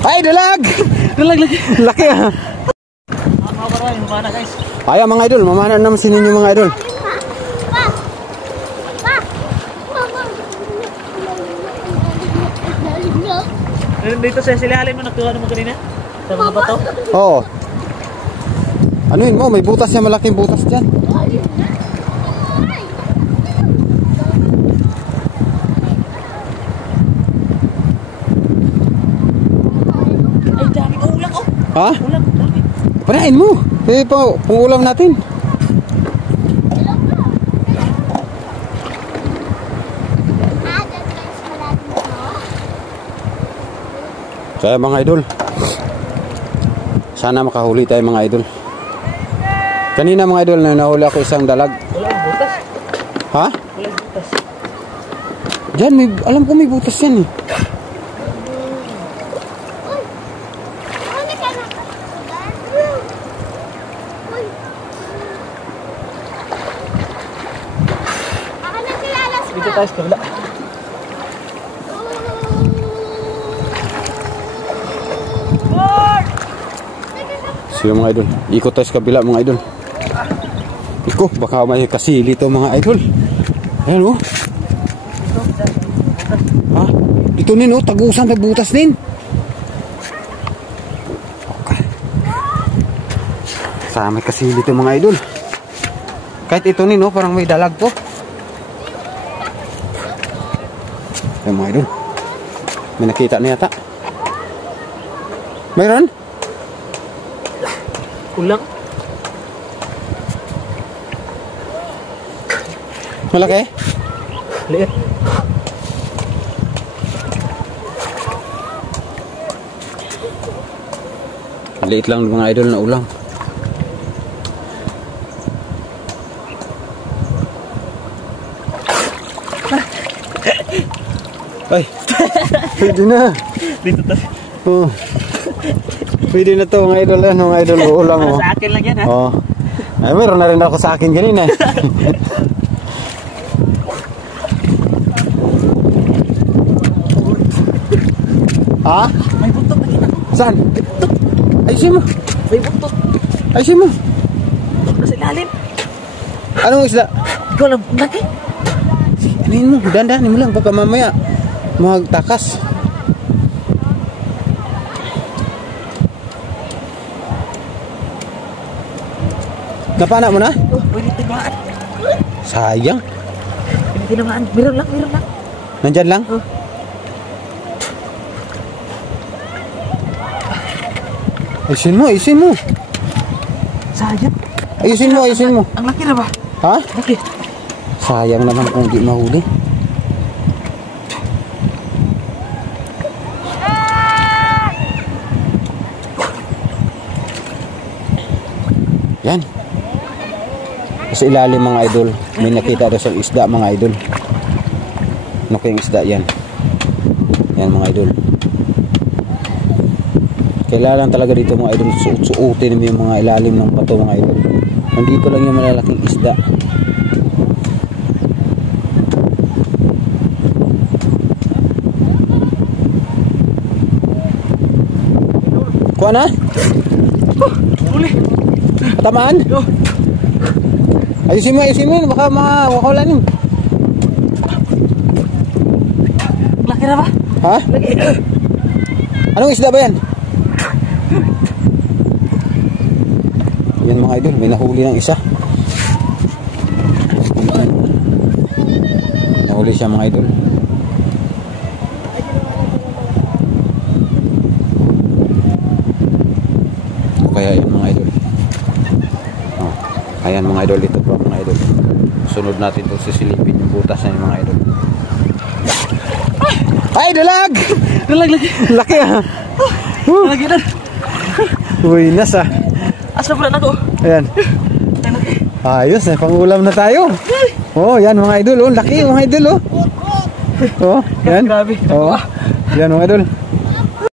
Ay, dalag! Dalag lagi. Laki ah. Mamana guys. Ayan mga idol, mamana naman sa ninyo mga idol. Dito sa silalim mo nagkuha naman kanina? Sa mga bato? Oo. Ano yun mo? May butas yan, malaking butas dyan. Ay, dami ko ulang oh. Ha? Ulang, dami. Panain mo. Eh, pangulam natin. Kaya mga idol, sana makahuli tayo mga idol. Kanina mga idol, nahuli ako isang dalag. Wala ang butas. Ha? Wala ang butas. Diyan, alam ko may butas yan eh. Dito tayo sa kabila. So yung mga idol, ikot tayo sa kabila mga idol. Iko, baka may kasili to mga idol. Ayan o. Ha? Dito nin o, tagusan na butas din. Okay. Saan may kasili to mga idol. Kahit ito nin o, parang may dalag to. Ayan mga idol. May nakita na yata. Mayroon? Ulang. Malaki? Liit. Liit lang mga idol na ulang. Ay, pwede na. Dito tayo. Oh. Pwede na to mga idol, ano mga idol, ulang mo. Sa akin lang yan ha. Oh. Ay, meron na rin ako sa akin kanina. Ha? May buntot na kita. Saan? Ayusin mo. May buntot. Ayusin mo. Nasa ilalim. Anong isda? Ikaw lang, laki. Anin mo, dandanin mo lang, baka mamaya magtakas. Napana mo na? Oh, pwede tinamaan. Sayang. Pwede tinamaan. Meron lang, meron lang. Nandyan lang? Oh. Ayusin mo, ayusin mo. Sayang. Ayusin mo, ayusin mo. Ang laki na ba? Ha? Laki. Sayang naman kung di mahuli. Yan. Sa ilalim mga idol, may nakita daw sa isda mga idol. Ano kayong isda yan? Yan mga idol. Kailangan talaga dito mga idol, suutin mo yung mga ilalim ng bato mga idol. Nandito lang yung malalaking isda. Kuha na? Huli. Tamaan? Oh. Ayusin mo, baka mawakalan yun. Laki na ba? Ha? Laki. Anong isda ba yan? Yan mga idol, may nahuli ng isa. Nahuli siya mga idol. O kaya yun mga idol. Oh, ayan mga idol, ito po mga idol. Sunod natin ito sisilipin yung butas na yung mga idol. Ay, dalag! Dalag lagi. Laki ah! Lagi na. Uy, nasa. Asa pala na ko? Ayan. Ayos, pangulam na tayo. Oh, yan mga idol, oh, laki mga idol, oh. Oh, yan. Grabe. Oh. Yan mga idol.